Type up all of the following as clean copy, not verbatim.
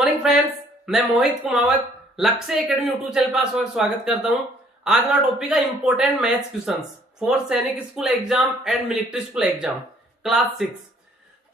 Morning friends, मैं मोहित कुमावत लक्ष्य academy YouTube channel पर स्वागत करता हूं। आज का टॉपिक है इंपोर्टेंट मैथ्स क्वेश्चंस फॉर सैनिक school exam and military school exam class 6।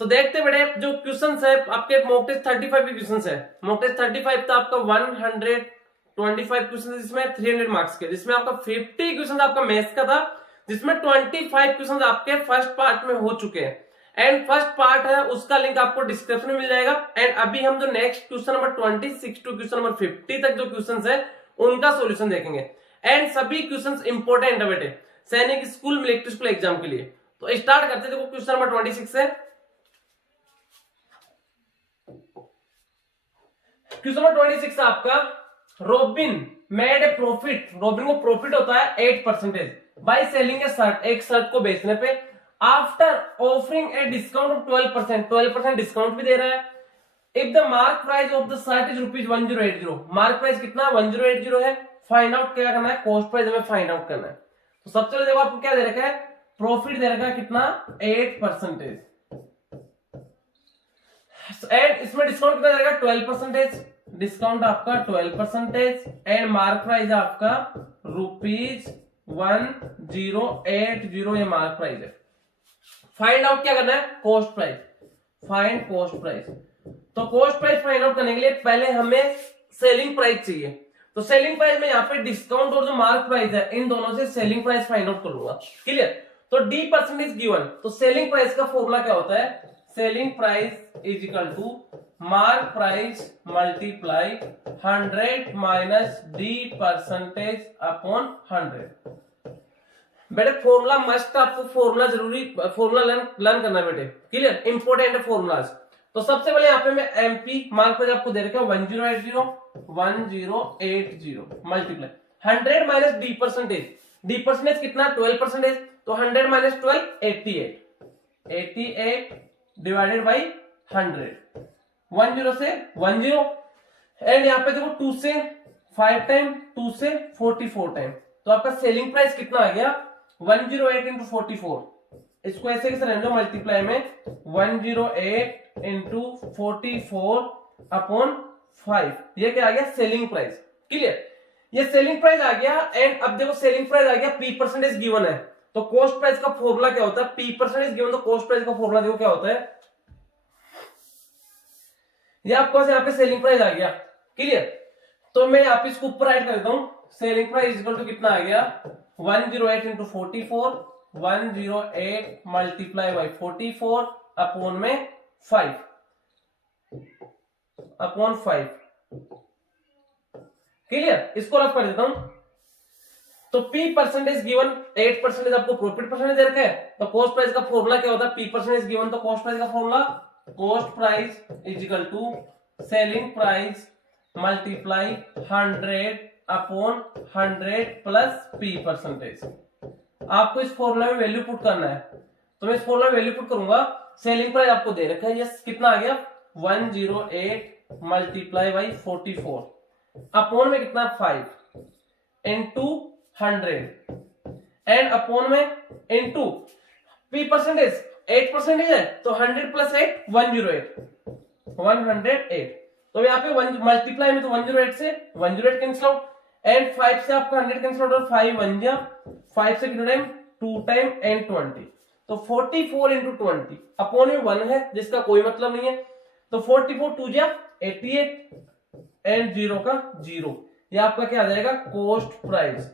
तो देखते बड़े जो क्वेश्चंस है आपके मॉक टेस्ट 35 के क्वेश्चंस है। मॉक टेस्ट 35 तो आपका 125 क्वेश्चन जिसमें 300 मार्क्स के, जिसमें आपका 50 क्वेश्चन आपका मैथ्स का था, जिसमें 25 क्वेश्चन आपके फर्स्ट पार्ट में हो चुके हैं। एंड फर्स्ट पार्ट है उसका लिंक आपको डिस्क्रिप्शन में मिल जाएगा। एंड अभी हम जो next question number 26 to question number 50 तक जो क्वेश्चंस है उनका सॉल्यूशन देखेंगे। एंड सभी क्वेश्चंस इंपॉर्टेंट है बेटे सैनिक स्कूल मिलिट्री स्कूल एग्जाम के लिए। तो स्टार्ट करते हैं। देखो क्वेश्चन नंबर 26 है। क्वेश्चन नंबर 26 आपका robin made a profit. Robin को प्रॉफिट होता है 8% बाय सेलिंग ए शर्ट, एक शर्ट को बेचने पे, after offering a discount of 12% discount भी दे रहा है। If the mark price of the shirt is ₹1080, mark price कितना 1080 है। फाइंड आउट क्या करना है, कॉस्ट प्राइस हमें फाइंड आउट करना है। तो सबसे पहले देखो आपको क्या दे रखा है, प्रॉफिट दे रखा है कितना 8%। एंड इसमें डिस्काउंट कितना दे रखा 12%, डिस्काउंट आपका 12% एंड मार्क प्राइस आपका ₹1080 ये मार्क प्राइस है। फाइंड आउट क्या करना है, cost price, find cost price. तो कॉस्ट प्राइस फाइंड आउट करने के लिए पहले हमें सेलिंग प्राइस चाहिए। तो सेलिंग प्राइस में यहाँ पे डिस्काउंट और जो मार्क प्राइस है इन दोनों से सेलिंग प्राइस फाइंड आउट करूंगा। क्लियर। तो D% इज गिवन। तो सेलिंग प्राइस का फॉर्मूला क्या होता है, selling price is equal to mark price multiply 100 minus D% upon 100। बेटे फॉर्मूला मस्ट, आपको फॉर्मूला जरूरी फॉर्मूला लर्न करना है बेटे। क्लियर, इंपोर्टेंट है फॉर्मूलाज। तो सबसे पहले यहाँ पे मैं एमपी मार्क प्राइस आपको दे रखा है 1080 मल्टीप्लाई 100 माइनस D% कितना 12%। तो 100 माइनस 12 88 डिवाइडेड बाई 100, 10 से 10। एंड यहाँ पे देखो 2 से 5 टाइम, 2 से 44 टाइम। तो आपका सेलिंग प्राइस कितना आ गया 108 इंटू 44। इसको ऐसे कैसे रहने दो मल्टीप्लाई में 108 इंटू 44 अपॉन 5। ये क्या आ गया सेलिंग प्राइस। क्लियर, ये सेलिंग प्राइस आ गया। एंड अब देखो सेलिंग प्राइस आ गया, P% गिवन है। तो कॉस्ट प्राइस का फॉर्मूला क्या होता है, P% गिवन, तो कॉस्ट प्राइस का फॉर्मूला देखो क्या होता है। ये आपको यहाँ पे सेलिंग प्राइस आ गया। क्लियर, तो मैं यहाँ पे इसको ऊपर ऐड कर देता हूं। सेलिंग प्राइस इक्वल टू कितना आ गया 108 इंटू 44, 108 मल्टीप्लाई बाई 44 अपॉन में 5 अपॉन 5। क्लियर, इसको रफ कर देता हूं। तो P% गिवन 8% आपको प्रॉफिट परसेंटेज दे रखा है। तो कॉस्ट प्राइस का फॉर्मूला क्या होता है, P% गिवन, तो कॉस्ट प्राइस का formula cost price is equal to selling price multiply 100 upon 100 plus P%। आपको इस फॉर्मूला में वैल्यू पुट करना है। तो मैं इस फॉर्मूला में वैल्यू पुट करूंगा। सेलिंग प्राइस आपको दे रखा है, यस कितना आ गया 108 मल्टीप्लाई बाई 44 अपॉन में कितना 5 इंटू 100 एंड अपॉन में इंटू P% 8% है। तो 100 प्लस 8 108। तो यहाँ पे मल्टीप्लाई में तो 108 से 108 कैंसिल आउट एंड 5 से आपका 100 कैंसिल आउट और 5 1 जा 5 से कितना टाइम 2 टाइम एंड 20। तो 44 इंटू 20 अपॉन में 1 है जिसका कोई मतलब नहीं है। तो 44 2 जा 88 एंड 0 का 0। ये आपका क्या आ जाएगा कॉस्ट प्राइस।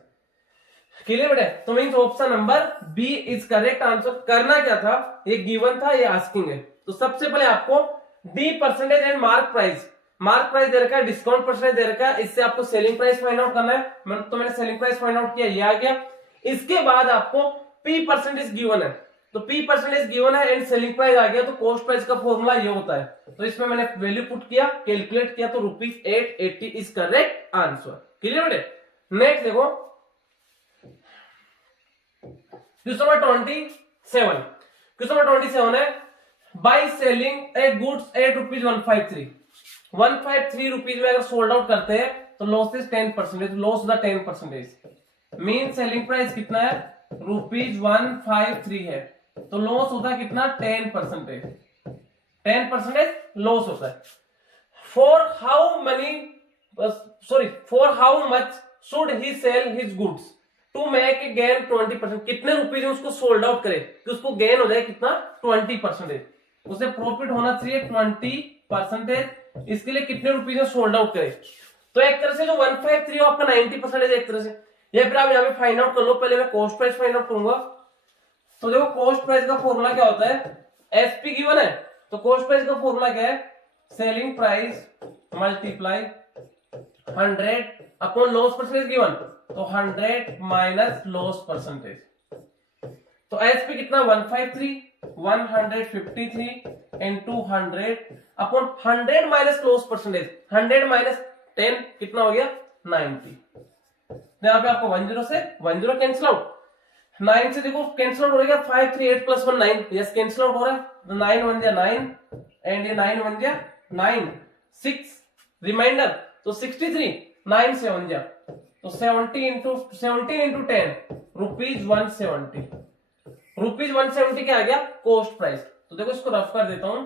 क्लियर बेटे। तो means option number B is correct answer. करना क्या था, ये गिवन था, ये आस्किंग है। तो सबसे पहले आपको D% एंड मार्क प्राइस दे रखा है, डिस्काउंट परसेंटेज दे रखा है, इससे आपको सेलिंग प्राइस फाइंड आउट करना है। तो मैंने सेलिंग प्राइस फाइंड आउट किया, ये आ गया। इसके बाद आपको P% गिवन है। तो P% गिवन है एंड सेलिंग प्राइस आ गया। तो कॉस्ट प्राइस का फॉर्मूला ये होता है। तो इसमें मैंने वैल्यू पुट किया, कैलकुलेट किया, तो ₹880 इज करेक्ट आंसर। क्लियर बेटे। नेक्स्ट देखो क्वेश्चन नंबर 27 है, by selling A goods at ₹153 में अगर सोल्ड आउट करते हैं तो loss is 10%, loss the 10%। Mean selling price कितना है ₹153 है। तो लॉस होता है कितना 10%, 10% लॉस होता है। For how much should he sell his goods to make a gain 20%, कितने रुपीज में उसको सोल्ड आउट करे कि उसको गेन हो जाए कितना 20%, उसे प्रॉफिट होना चाहिए 20%, इसके लिए कितने रुपीज में सोल्ड आउट करे। तो एक तरह से जो 153 हो आपका 90% एक तरह से, या फिर आप यहाँ पे फाइंड आउट कर लो। पहले मैं कॉस्ट प्राइस फाइंड आउट करूंगा। तो देखो कॉस्ट प्राइस का फॉर्मूला क्या होता है, एसपी गिवन है, तो कॉस्ट प्राइस का फॉर्मूला क्या है, selling price multiply 100 upon loss percentage given, तो 100 माइनस लॉस परसेंटेज। तो एसपी कितना 153 153 into 100 upon 100 minus loss percentage, 100 minus 10 कितना हो गया 90। यहाँ पे आपको 10 से 10 कैंसिल आउट, 9 से देखो कैंसिल आउट हो गया 5 3 8 प्लस 1 9, यस कैंसिल आउट हो रहा है, तो 9 1 जा 9 एंड ये 9 1 जा 9 6 रिमाइंडर, तो 63 9 से 1 जा, तो 17 इंटू 10 रुपीज 170, रुपीज 170 क्या आ गया कॉस्ट प्राइस। तो देखो इसको रफ कर देता हूं,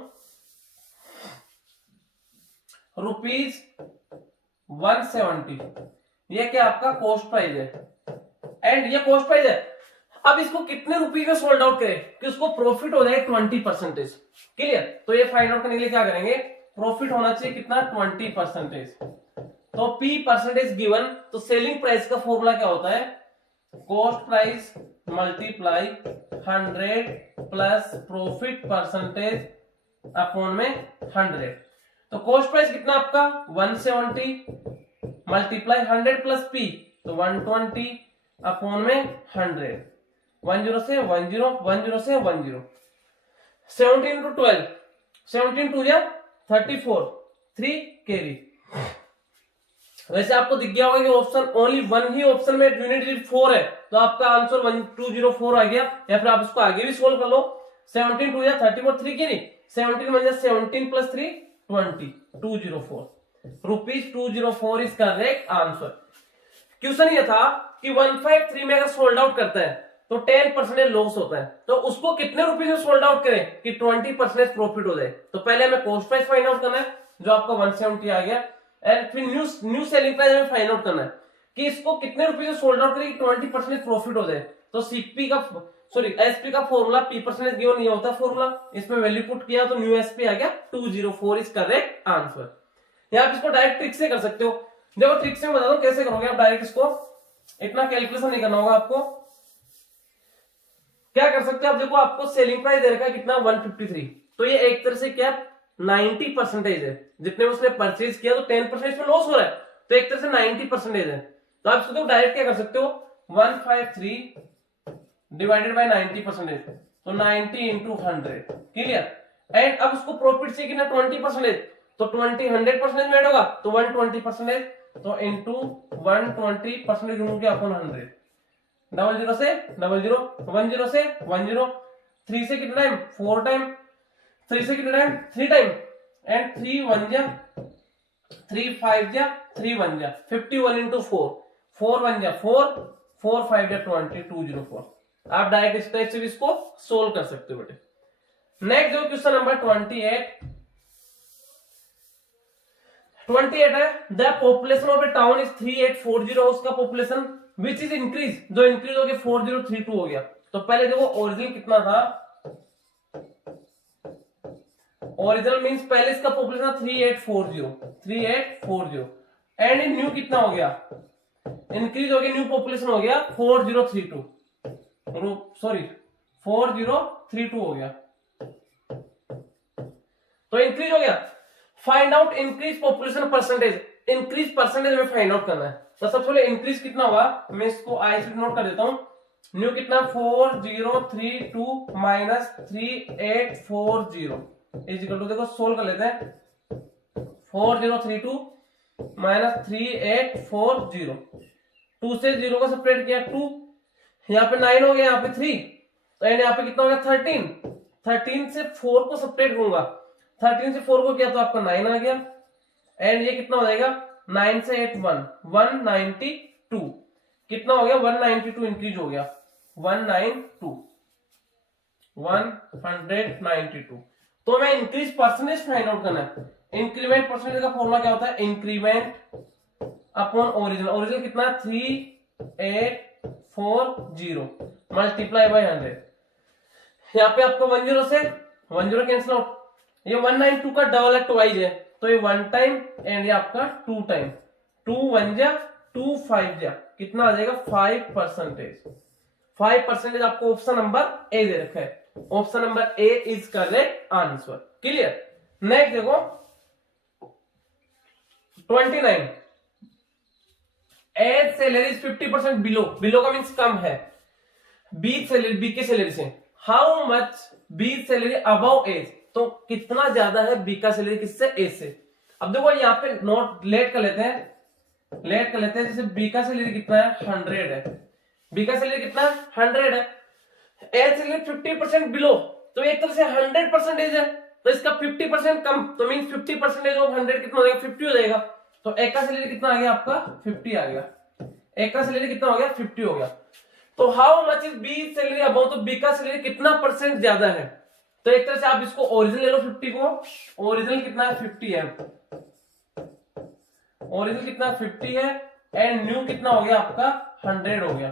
रुपीज 170 ये क्या आपका कॉस्ट प्राइस है, एंड ये कॉस्ट प्राइस है। अब इसको कितने रुपीज में सोल्ड आउट करें कि उसको प्रॉफिट हो जाए 20%, क्लियर। तो ये फाइंड आउट करने के लिए क्या करेंगे, प्रॉफिट होना चाहिए कितना 20%, तो P परसेंटेज गिवन, तो सेलिंग प्राइस का फॉर्मूला क्या होता है, cost price multiply 100 plus profit percentage upon में 100। तो कॉस्ट प्राइस कितना आपका 170 मल्टीप्लाई 100 प्लस P, तो 120 अपॉन में 100, 10 से 10 10 से 10, 17 इंटू 12, 17 2 या 34, 3 कैरी। वैसे आपको दिख गया होगा कि ऑप्शन ओनली वन ही ऑप्शन में यूनिट डिजिट 4 है, तो आपका आंसर 1204 आ गया, या फिर आप इसको आगे भी सोल्व कर लो। 17 2 या 34, 3 carry, 17 1 17 plus 3 20, 204 rupees 204 is correct answer. Question ये था कि 153 में अगर सोल्ड आउट करता है तो 10% लॉस होता है, तो उसको कितने रुपीज में सोल्ड आउट करें कि 20% प्रॉफिट हो जाए। तो पहले हमें कॉस्ट प्राइस फाइंड आउट करना है जो आपका 170 आ गया, एंड फिर न्यू सेलिंग प्राइस हमें फाइंड आउट करना है कि इसको कितने रुपीज में सोल्ड आउट करें कि 20% प्रॉफिट हो जाए। तो एसपी का फॉर्मूला P परसेंटेज गिवन नहीं होता फॉर्मूला, इसमें वैल्यू पुट किया तो न्यू एसपी आ गया 204 इज करेक्ट आंसर। या आप इसको डायरेक्ट ट्रिक से कर सकते हो, देखो ट्रिक से मैं बता दूं कैसे करोगे आप डायरेक्ट इसको, इतना कैलकुलेशन नहीं करना होगा आपको। क्या कर सकते हो आप, देखो आपको सेलिंग प्राइस दे रखा है कितना 153, तो ये एक तरह से क्या 90% है, जितने में उसने परचेज किया तो 10% इसमें लॉस हो रहा है, तो एक तरह से 90% है। तो आप इसको डायरेक्ट क्या कर सकते हो 153 डिवाइडेड बाय 90%, तो 90 इंटू 100, क्लियर। एंड अब उसको प्रॉफिट से कितना 20%, तो 100% में ऐड होगा तो 120%, तो इंटू 120% ढूंढोगे अपन 100, 00 से 00, 10 से 10, 3 से कितना टाइम 4 टाइम, 3 से कितना टाइम 3 टाइम, एंड 3 1 जा 3 5 जा 3 1 जा 51 इंटू 4, 4 1 जा 4, 4 5 जा 20, 204। आप डायरेक्ट इस टाइप से भी इसको सोल्व कर सकते हो बेटे। नेक्स्ट जो क्वेश्चन नंबर 28 है, the population of A town is 3840, उसका पॉपुलेशन विच इज इंक्रीज, जो इंक्रीज हो गया 4032 हो गया। तो पहले देखो ओरिजिनल कितना था, ओरिजिनल मींस पहले इसका पॉपुलेशन था 3840 एंड न्यू कितना हो गया, इंक्रीज हो गया, न्यू पॉपुलेशन हो गया 4032 हो गया, तो इंक्रीज हो गया। Find out increase population percentage, increase percentage में फाइंड आउट करना है। तो सबसे पहले इंक्रीज कितना होगा, मैं इसको आई से नोट कर देता हूं, न्यू कितना 4032 माइनस 3840 इज इक्वल टू, देखो सोल्व कर लेते हैं, 4032 माइनस 3840, 2 से 0 को सेपरेट किया 2, यहाँ पे 9 हो गया, यहाँ पे 3, तो यहाँ पे कितना हो गया 13 से 4 को सेपरेट करूंगा, 13 से 4 को किया तो आपका 9 आ गया, एंड ये कितना हो जाएगा 9 से 8 192, कितना हो गया 192 इंक्रीज हो गया 192। तो मैं इंक्रीज परसेंटेज फाइंड आउट करना है, इंक्रीमेंट परसेंटेज का फॉर्मूला क्या होता है, इंक्रीमेंट अपॉन ओरिजिनल। ओरिजिनल कितना, 3840 मल्टीप्लाई बाय 100। यहाँ पे आपको 10 से 10 कैंसिल आउट, ये 192 का डबल है, ट्वाइस है, तो ये 1 टाइम एंड ये आपका 2 टाइम, 2 1 जा 2 5 जा, कितना आ जाएगा 5%। 5% आपको ऑप्शन नंबर ए दे रखा है। Option number A is correct answer. Clear. Next देखो 29, एज सैलरी 50% बिलो, बिलो का मीन्स कम है, बीच सैलरी, बी के सैलरी से। How much B's salary above A's, तो कितना ज्यादा है बी का सैलरी किससे, ए से। अब देखो यहाँ पे नोट लेट कर लेते हैं, लेट कर लेते हैं। जैसे बी का सैलरी कितना है, 100 है, बी का सैलरी कितना 100 है, एज सैलरी 50% बिलो, तो एक तरह से 100% है, तो इसका 50% कम, तो मीन 50% ऑफ 100 कितना हो जाएगा, 50 हो जाएगा। तो एक का सैलरी कितना आ गया आपका 50 आ गया, एक का सैलरी कितना हो गया 50 हो गया। तो how much is B salary above, तो बी का सैलरी कितना परसेंट ज्यादा है, तो एक तरह से आप इसको ओरिजिनल ले लो 50 को, ओरिजिनल कितना है 50 है, ओरिजिनल कितना 50 है, एंड न्यू कितना हो गया आपका 100 हो गया।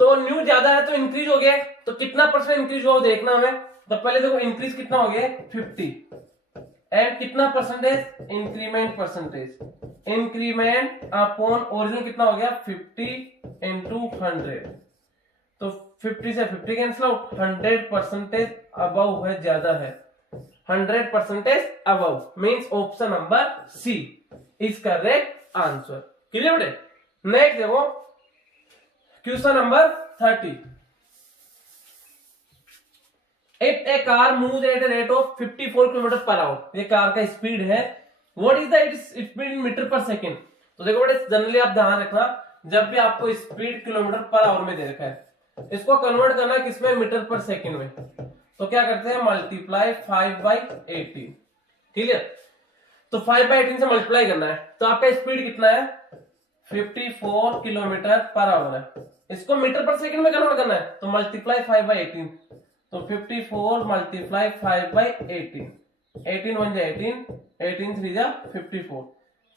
तो न्यू ज्यादा है तो इंक्रीज हो गया, तो कितना परसेंट इंक्रीज हुआ देखना हमें। तो पहले देखो इंक्रीज कितना हो गया 50, एंड कितना percentage, increment percentage, increment upon original कितना हो गया 50 इंटू 100, तो 50 से 50 कैंसिल आउट, 100% अबव है, ज्यादा है, 100% above means option number C is correct answer. Clear बेटे। नेक्स्ट देखो question number 30, If a car moves at a rate of 54 km per hour, ये कार का स्पीड है, what is the its speed in metre per second. तो देखो बेटे generally आप ध्यान रखना, जब भी आपको स्पीड किलोमीटर पर आवर में दे रखा है, इसको कन्वर्ट करना है किसमें, मीटर पर सेकेंड में, तो क्या करते हैं मल्टीप्लाई 5/18। क्लियर। तो 5/18 से मल्टीप्लाई करना है, तो आपका स्पीड कितना है 54 किलोमीटर पर आवर है, इसको मीटर पर सेकेंड में कन्वर्ट करना है, तो मल्टीप्लाई 5/18, तो 54 मल्टीप्लाई 5/18, 18 1 जा 18, 18 3 जा 54,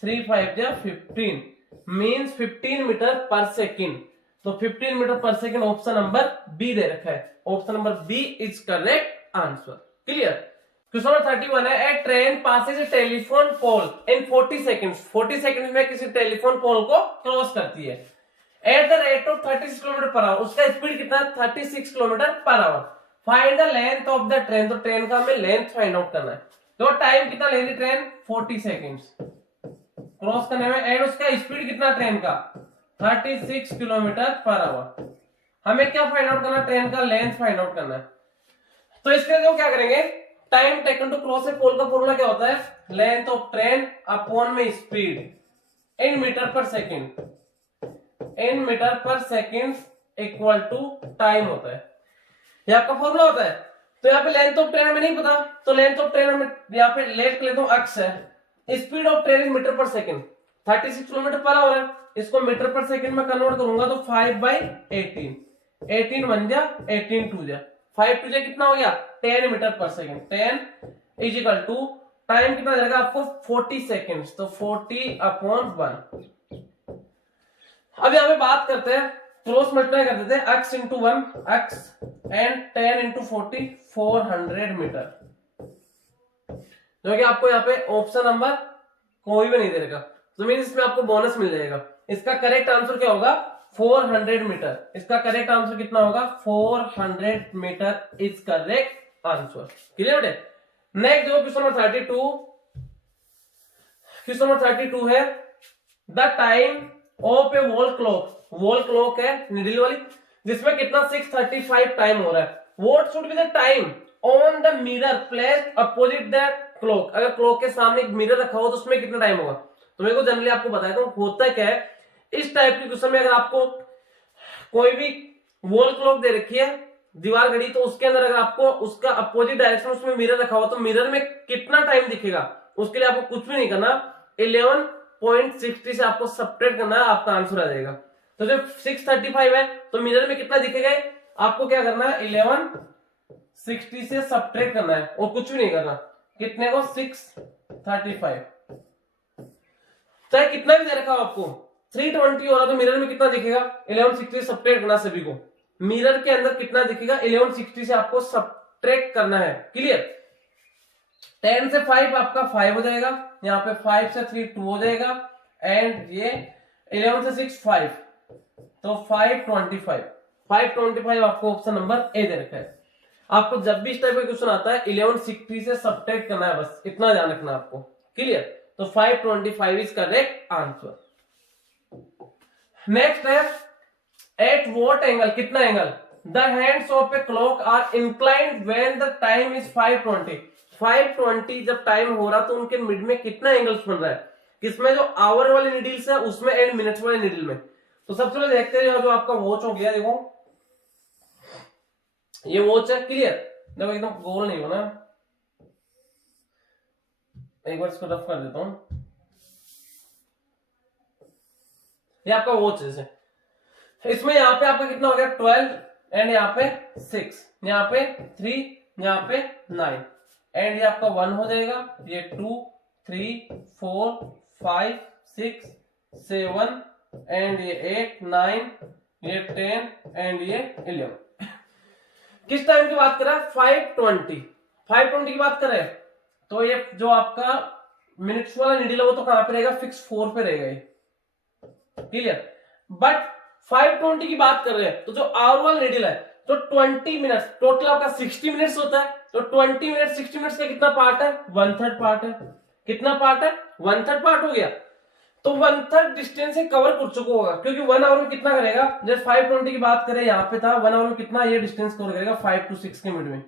3 5 जा 15 मींस 15 मीटर पर सेकेंड। तो 15 metre per second option number b दे रखा है, option number B is correct answer. Clear. Question number 31 है, a train passes a telephone pole in 40 seconds, 40 seconds में किसी टेलीफोन पोल को क्रॉस करती है at the rate of 36 kilometre per hour, उसका स्पीड कितना है 36 kilometre per hour. Find the length of the train, तो ट्रेन का हमें लेंथ फाइंड आउट करना है, तो टाइम कितना ले रही ट्रेन 40 सेकंड्स क्रॉस करने में, एंड उसका स्पीड कितना ट्रेन का 36 किलोमीटर पर आवर। हमें क्या फाइंड आउट करना है, ट्रेन का लेंथ फाइंड आउट करना है। तो इसके लिए क्या करेंगे, time taken to cross a pole का फॉर्मूला क्या होता है, लेंथ ऑफ ट्रेन अपॉन में speed in metre per second, in metre per second equal to time होता है, ये आपका फॉर्मूला होता है। तो यहाँ पे लेंथ ऑफ ट्रेन हमें नहीं पता, तो लेंथ ऑफ ट्रेन हमें यहाँ पे लेट कर लेता हूँ अक्स है, speed of train in metre per second 36 kilometre per hour है, इसको मीटर पर सेकेंड में कन्वर्ट करूंगा तो 5/18, 18 1 जा 18 2 जा 5 2 जा कितना हो गया 10 metre per second, 10 is equal to time कितना जाएगा आपको 40 सेकेंड्स, तो 40/1। अब यहाँ पे बात करते हैं, क्रॉस मल्टीप्लाई कर देते हैं, x into 1 x and 10 into 40 400 metre, जो कि आपको यहाँ पे ऑप्शन नंबर कोई भी नहीं दे देगा, तो मीन इसमें आपको बोनस मिल जाएगा। इसका करेक्ट आंसर क्या होगा 400 मीटर, इसका करेक्ट आंसर कितना होगा 400 metre is correct answer. Clear बेटे। नेक्स्ट जो क्वेश्चन नंबर 32, क्वेश्चन नंबर 32 है, the time of a wall clock, wall clock है निडल वाली, जिसमें कितना 6:35 टाइम हो रहा है, what should be the time on the mirror placed opposite the clock, अगर क्लॉक के सामने एक मिरर रखा हो तो उसमें कितना टाइम होगा। तो मेरे को जनरली आपको बताया तो होता क्या है, इस टाइप के क्वेश्चन में अगर आपको कोई भी वॉल क्लॉक दे रखी है दीवार घड़ी, तो उसके अंदर अगर आपको उसका अपोजिट डायरेक्शन उसमें मिरर रखा हो तो मिरर में कितना टाइम दिखेगा, उसके लिए आपको कुछ भी नहीं करना, 11.60 से आपको सब्ट्रैक्ट करना है, आपका आंसर आ जाएगा। तो जब 6:35 है तो मिरर में कितना दिखेगा, आपको क्या करना है 1160 से सब्ट्रैक्ट करना है और कुछ भी नहीं करना, कितने को 635। चाहे कितना भी दे रखा हो आपको 320 हो रहा तो मिरर में कितना दिखेगा 1160 से सब्ट्रैक्ट करना सभी को। मिरर के अंदर कितना दिखेगा 1160 से आपको सब्ट्रैक्ट करना है। क्लियर। 10 से 5 आपका 5 हो जाएगा, यहाँ पे 5 से 3 2 हो जाएगा एंड ये 11 से 6 5 तो 525 आपको ऑप्शन नंबर ए दे रखा है। आपको जब भी इस टाइप का क्वेश्चन आता है 1160 से सब्ट्रैक्ट करना है, बस इतना ध्यान रखना आपको। क्लियर। तो 525 इज करेक्ट आंसर। नेक्स्ट है एट व्हाट एंगल, कितना angle the hands of a clock are inclined when the time is 520। 520 जब टाइम हो रहा तो उनके मिड में कितना एंगल्स बन रहा है, किसमें जो आवर वाले नीडल्स है उसमें एंड मिनट्स वाले नीडल में। तो सबसे पहले देखते हैं जो आपका वॉच हो गया, देखो ये वॉच है। क्लियर। देखो एकदम गोल नहीं होना, एक बार इसको रफ कर देता हूं। ये आपका वॉच है, इसमें यहाँ पे आपका कितना हो गया 12 एंड यहाँ पे 6, यहाँ पे 3, यहाँ पे 9 एंड ये आपका 1 हो जाएगा, ये 2 3 4 5 6 7 एंड ये 8 9 ये 10 एंड ये 11। किस टाइम की बात कर रहा है 520 की बात कर रहे हैं। तो ये जो आपका मिनट्स वाला नीडल है वो तो कहां पे रहेगा फिक्स 4 पे रहेगा ये। क्लियर। बट 520 की बात कर रहे हैं तो जो आवर वाला नीडल है तो 20 मिनट्स टोटल आपका 60 मिनट्स होता है। तो 20 मिनट 60 मिनट्स का कितना पार्ट है 1/3 पार्ट है। कितना पार्ट है 1/3 पार्ट हो गया। तो 1/3 डिस्टेंस से कवर कर चुका होगा, क्योंकि 1 आवर में कितना करेगा, जब 520 की बात करें यहाँ पे था 1 आवर में कितना ये डिस्टेंस कवर करेगा 5 to 6 के मिड में।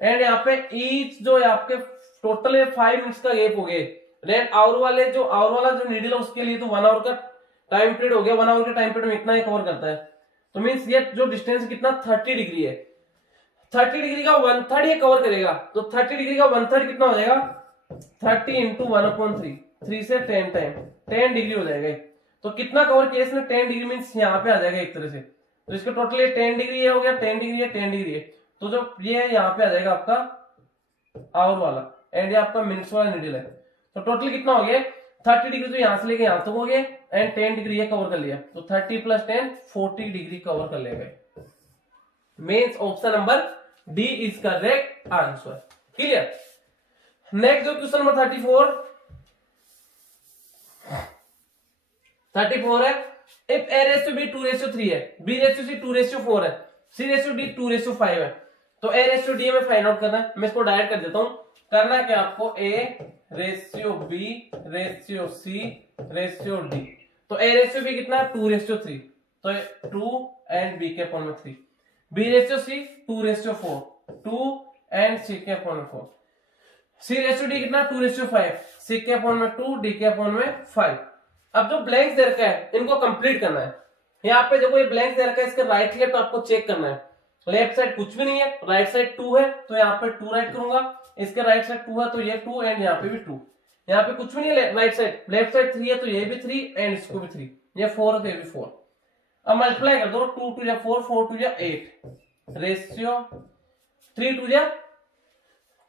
एंड यहाँ पे ईच जो आपके टोटल 5 मिनट्स का गैप हो गए। आवर वाला जो नीडल है उसके लिए तो 1 आवर का टाइम पीरियड हो गया, 1 आवर के टाइम पीरियड में इतना ही कवर करता है। तो मीन्स ये जो डिस्टेंस कितना 30 डिग्री है, 30 डिग्री का 1/3 ये कवर करेगा। तो 30 डिग्री का 1/3 कितना हो जाएगा 30 इंटू 1/3, 3 से 10 टाइम 10 डिग्री हो जाएगा। तो कितना कवर किया इसने 10 डिग्री मीन्स यहाँ पे आ जाएगा एक तरह से। तो इसका टोटल ये 10 डिग्री ये हो गया, 10 डिग्री है 10 डिग्री है। तो जो ये है यहाँ पे आ जाएगा आपका आवर वाला एंड ये आपका मिनट्स वाला नीडल है। तो टोटल कितना हो गया 30 डिग्री तो यहां से लेके यहां तक हो गया एंड 10 डिग्री ये कवर कर लिया। तो 30 + 10 40 डिग्री कवर कर लेगा। Means option number D is correct answer. Clear. Next जो क्वेश्चन नंबर 34 है। इफ a/b 2/3 है, b/c 2/4 है, c/d 2/5 है, तो a/d में फाइंड आउट करना है। मैं इसको डायरेक्ट कर देता हूं। करना क्या आपको a/b/c/d। तो a/b कितना है 2/3, तो 2 एंड b के अपॉन में 3, b/c 2/4, 2 एंड c के अपॉन में 4, c/d कितना 2/5, c के अपॉन में 2, d के अपॉन में 5। अब जो ब्लैंक्स दे रखा है इनको कंप्लीट करना है। यहाँ पे देखो ये ब्लैंक्स दे रखा है, इसके राइट लेफ्ट आपको चेक करना है। लेफ्ट साइड कुछ भी नहीं है, राइट साइड 2 है तो यहाँ पे 2 राइट करूंगा, इसके राइट साइड 2 है तो ये 2 एंड यहाँ पे भी 2। यहाँ पे कुछ भी नहीं है राइट साइड, लेफ्ट साइड 3 है तो ये भी 3 एंड इसको भी 3, ये 4 है तो ये भी 4। अब मल्टीप्लाई कर दो 2 2 4, 4 2 8, रेशियो 3 2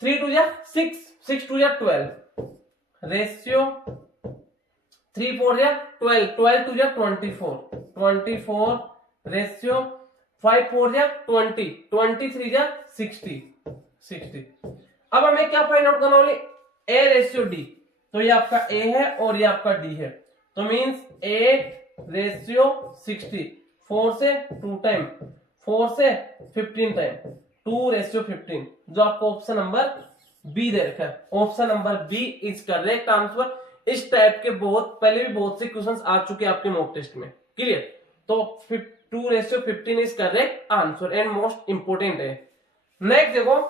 3 2 6, 6 2 12, रेशियो 3 4 12, 12 2 24, 24 रेशियो 5 4 20, 23 60, 60। अब हमें क्या फाइंड आउट करना है a/d। तो ये आपका a है और ये आपका d है। तो मींस 8/60, 4 से 2 टाइम, 4 से 15 टाइम, 2/15, जो आपको ऑप्शन नंबर बी दे रखा है। Option number B is correct answer. इस टाइप के पहले भी बहुत से क्वेश्चंस आ चुके हैं आपके मॉक टेस्ट में। क्लियर। तो 2/15 is correct answer and most important है। नेक्स्ट देखो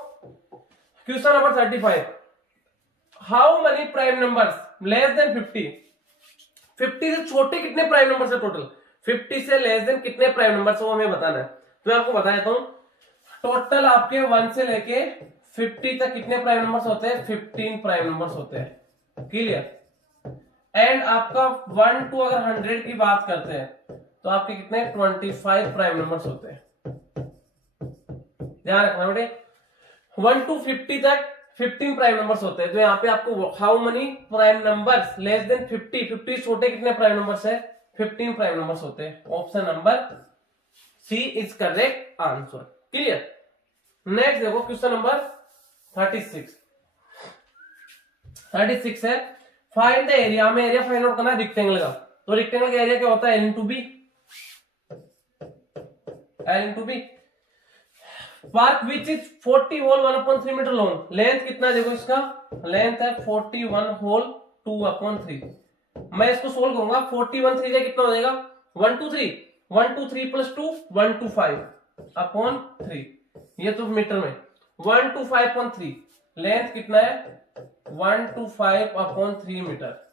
question number 35। How many prime numbers less than 50? 50 से छोटे कितने प्राइम नंबर्स है टोटल? 50 से लेस देन कितने प्राइम नंबर्स है वो हमें बताना है। तो मैं आपको बता देता हूं टोटल आपके 1 से लेके 50 तक कितने प्राइम नंबर्स होते हैं 15 प्राइम नंबर्स होते हैं। क्लियर। एंड आपका 1 to अगर 100 की बात करते हैं तो आपके कितने 25 प्राइम नंबर्स होते हैं। ध्यान रखना बेटे 1 to 50 तक 15 प्राइम नंबर्स होते हैं। तो यहाँ पे आपको how many prime numbers less than 50 छोटे कितने प्राइम नंबर्स है? 15 प्राइम नंबर्स होते हैं। Option number C is correct answer. Clear. Next देखो क्वेश्चन नंबर 36 है फाइंड द एरिया। में एरिया फाइंड आउट करना है रेक्टेंगल का। तो रेक्टेंगल का एरिया क्या होता है? L into B. Park which is 40 whole 1/3 metre long. Length कितना है देखो, इसका लेंथ है 41 होल 2/3। मैं इसको सोल्व करूंगा। 41 3 कितना हो जाएगा? 1 2 3 1 2 3 प्लस 2 1 2 5/3। ये तो मीटर में 1 2 5/3। लेंथ कितना है? 1 2 5/3 मीटर।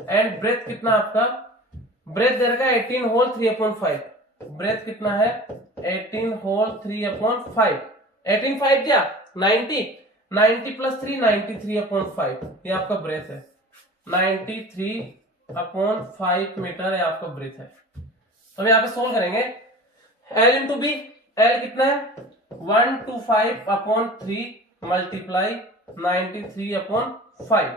एंड ब्रेथ कितना आपका? ब्रेथ दे रखा है 18 होल 3/5। ब्रेथ कितना है? 18 होल 3/5। 18 5 क्या? 90 प्लस 3 93/5। ये आपका ब्रेथ है। 93/5 मीटर है आपका ब्रेथ है। तो यहाँ पे सोल्व करेंगे। L into B. L कितना है? 125/3 मल्टीप्लाई 93/5।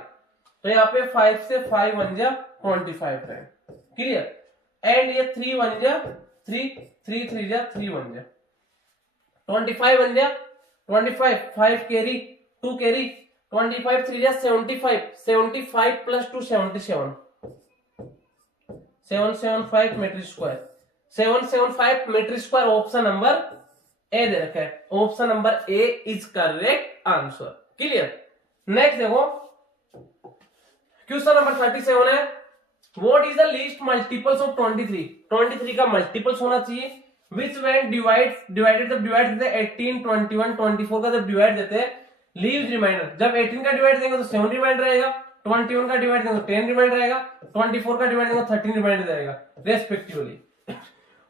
तो यहाँ पे 5 से 5 1 जा 25 टाइम। क्लियर। एंड ये 3 1 जा 3 3 3 जा 3 1 जा 25 1 जा 25 5 कैरी 2 कैरी 25 3 जा 75 75 प्लस 2 77 775 metre square 775 metre square. Option number a दे रखा है। Option number A is correct answer. Clear. Next देखो क्वेश्चन नंबर 37 है what is the least multiples of 23। 23 का मल्टीपल्स होना चाहिए विच व्हेन डिवाइडेड जब डिवाइड देते हैं 18 21 24 का जब डिवाइड देते हैं लीव्स रिमाइंडर। जब 18 का डिवाइड देंगे तो 7 रिमाइंडर रहेगा, 21 का डिवाइड देंगे तो 10 रिमाइंडर रहेगा, 24 का डिवाइड देंगे तो 13 रिमाइंडर रहेगा रेस्पेक्टिवली।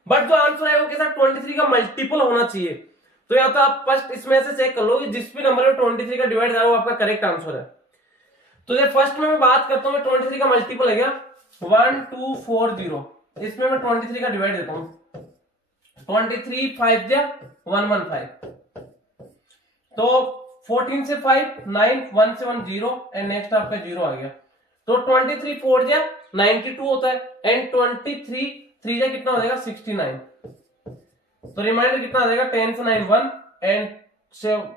बट जो आंसर है वो के साथ 23 का मल्टीपल होना चाहिए। तो या तो आप फर्स्ट इसमें से चेक कर लो कि जिस भी नंबर में 23 का डिवाइड वो आपका करेक्ट आंसर है। तो ये फर्स्ट में मैं बात करता हूँ 23 का मल्टीपल है क्या? 1240। इसमें मैं 23 का डिवाइड देता हूं। 23 5 जा 115। तो 14 से 5 9 1 से 1 0 एंड नेक्स्ट आपका 0 आ गया। तो 23 4 जा 92 होता है एंड 23 3 जा कितना हो जाएगा? 69। तो रिमाइंडर कितना आ जाएगा? 10 से 9 1 एंड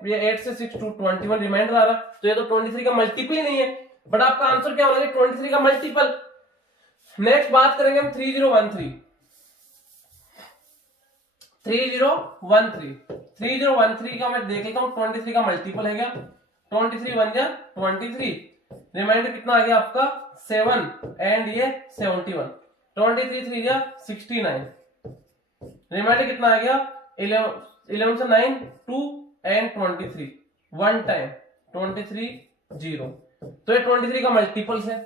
ये 8 से 6 2 21 रिमाइंडर आ रहा। तो ये तो 23 का मल्टीपल ही नहीं है। बट आपका आंसर क्या होना चाहिए? 23 का मल्टीपल। नेक्स्ट बात करेंगे हम 3013। 3013 का मैं देख लेता हूं 23 का मल्टीपल है क्या? 23 1 जा 23। रिमाइंडर कितना आ गया आपका? 7 एंड ये 71। 23 3 जा 69। रिमाइंडर कितना आ गया? 11 से 9 2 एंड 23 1 टाइम 23 0। तो ये 23 का मल्टीपल्स है।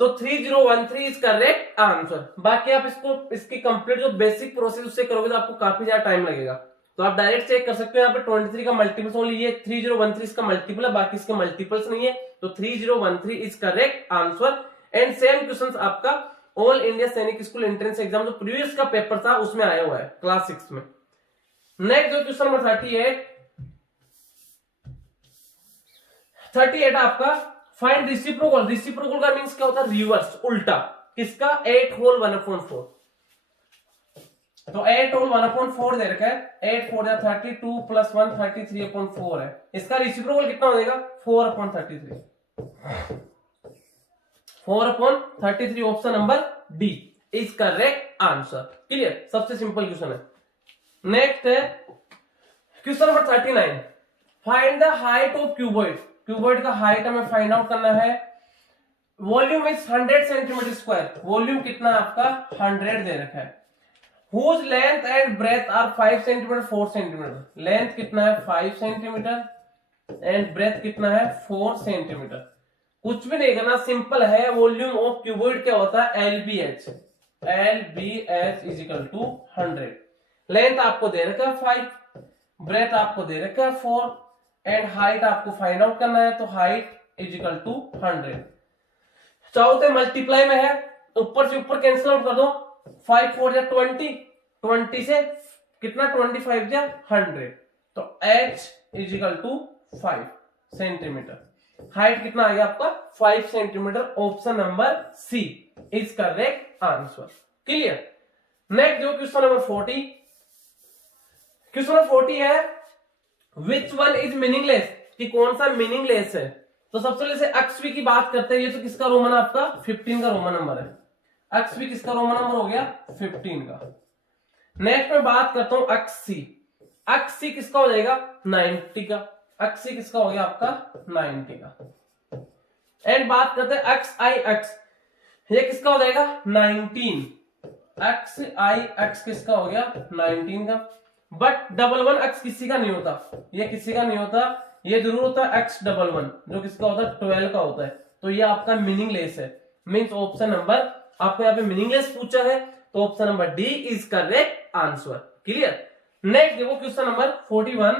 तो 3013 इज करेक्ट आंसर। बाकी आप इसकी कंप्लीट जो बेसिक प्रोसेस उससे करोगे तो आपको काफी ज्यादा टाइम लगेगा। तो आप डायरेक्ट चेक कर सकते हो यहाँ पे 23 का मल्टीपल्स ओनली ये 3013 इसका मल्टीपल है, बाकी इसके मल्टीपल्स नहीं है। तो 3013 is correct answer. And same question आपका ऑल इंडिया सैनिक स्कूल एंट्रेंस एग्जाम जो प्रीवियस का पेपर था उसमें आया हुआ है क्लास 6 में। नेक्स्ट जो क्वेश्चन नंबर 38 आपका फाइंड रेसिप्रोकल। रेसिप्रोकल का मींस क्या होता है? रिवर्स, उल्टा। किसका? 8 होल 1/4। तो 8 होल 1/4 दे रखा है। 8 4 32 प्लस 1 33/4 है। इसका रेसिप्रोकल कितना हो जाएगा? 4/33। 4/33 option number D is correct answer. Clear. सबसे सिंपल क्वेश्चन है। नेक्स्ट है question number 39 find the height of cuboid. Cuboid का हाइट हमें फाइंड आउट करना है। Volume is 100 centimetre square. Volume कितना आपका? 100 दे रखा है। Whose length and breadth are 5 centimetre 4 centimetre. Length कितना है? 5 सेंटीमीटर एंड ब्रेथ कितना है? 4 सेंटीमीटर। कुछ भी नहीं करना, सिंपल है। वॉल्यूम ऑफ क्यूबॉइड क्या होता है? LBH। LBH is equal to 100। Length आपको दे रखा है 5, ब्रेथ आपको दे रखा है 4 एंड हाइट आपको फाइंड आउट करना है। तो हाइट इज इक्वल टू 100। चाहो तो मल्टीप्लाई में है, ऊपर से ऊपर कैंसिल आउट कर दो। 5 4 जा 20, 20 से कितना? 25 जा 100। तो H is equal to 5 centimetre. Height कितना आ गया आपका 5 centimetre. Option number C is correct answer. Clear. Next जो क्वेश्चन नंबर 40, क्वेश्चन नंबर 40 है विच वन इज मीनिंगलेस, कि कौन सा मीनिंगलेस है। तो सबसे पहले से अक्सवी की बात करते हैं। ये तो किसका रोमन आपका 15 का रोमन नंबर है। अक्सवी किसका रोमन नंबर हो गया 15 का। नेक्स्ट में बात करता हूं अक्सी। अक्सी किसका हो जाएगा 90 का। अक्सी किसका हो गया आपका 90 का। एंड बात करते हैं अक्स आई अक्स, ये किसका हो जाएगा 19। अक्स आई अक्स किसका हो गया 19 का। बट डबल वन अक्स किसी का नहीं होता, ये किसी का नहीं होता, ये जरूर होता है एक्स डबल वन जो किसका होता है 12 का होता है। तो ये आपका मीनिंगलेस है। मींस ऑप्शन नंबर आपको यहाँ पे मीनिंगलेस पूछा है, तो option number D is correct answer. Clear. Next देखो क्वेश्चन नंबर 41।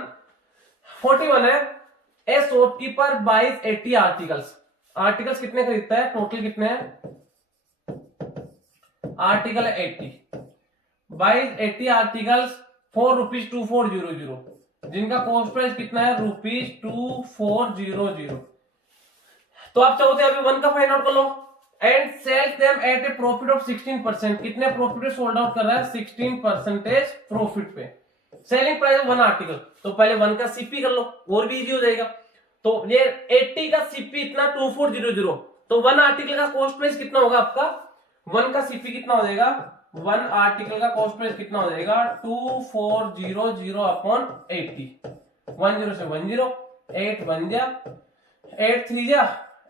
41 है a shopkeeper buys 80 articles. Articles कितने खरीदता है, टोटल कितने हैं, आर्टिकल 80 बाइज 80 आर्टिकल्स फॉर ₹2400, जिनका कॉस्ट प्राइस कितना है ₹2400। तो आप चाहोगे अभी 1 का फाइंड आउट कर लो। And sell them at a profit of 16%। कितने प्रॉफिट पे सोल्ड आउट कर रहा है 16% प्रॉफिट पे। सेलिंग प्राइस 1 आर्टिकल, तो पहले 1 का सीपी कर लो और भी इजी हो जाएगा। तो ये 80 का सीपी इतना 2400, तो 1 आर्टिकल का कॉस्ट प्राइस कितना होगा आपका, 1 का सीपी कितना हो जाएगा, 1 आर्टिकल का कॉस्ट प्राइस कितना हो जाएगा 2400 अपॉन 80। 10 से 10, 8 1 जा, 8 3 जा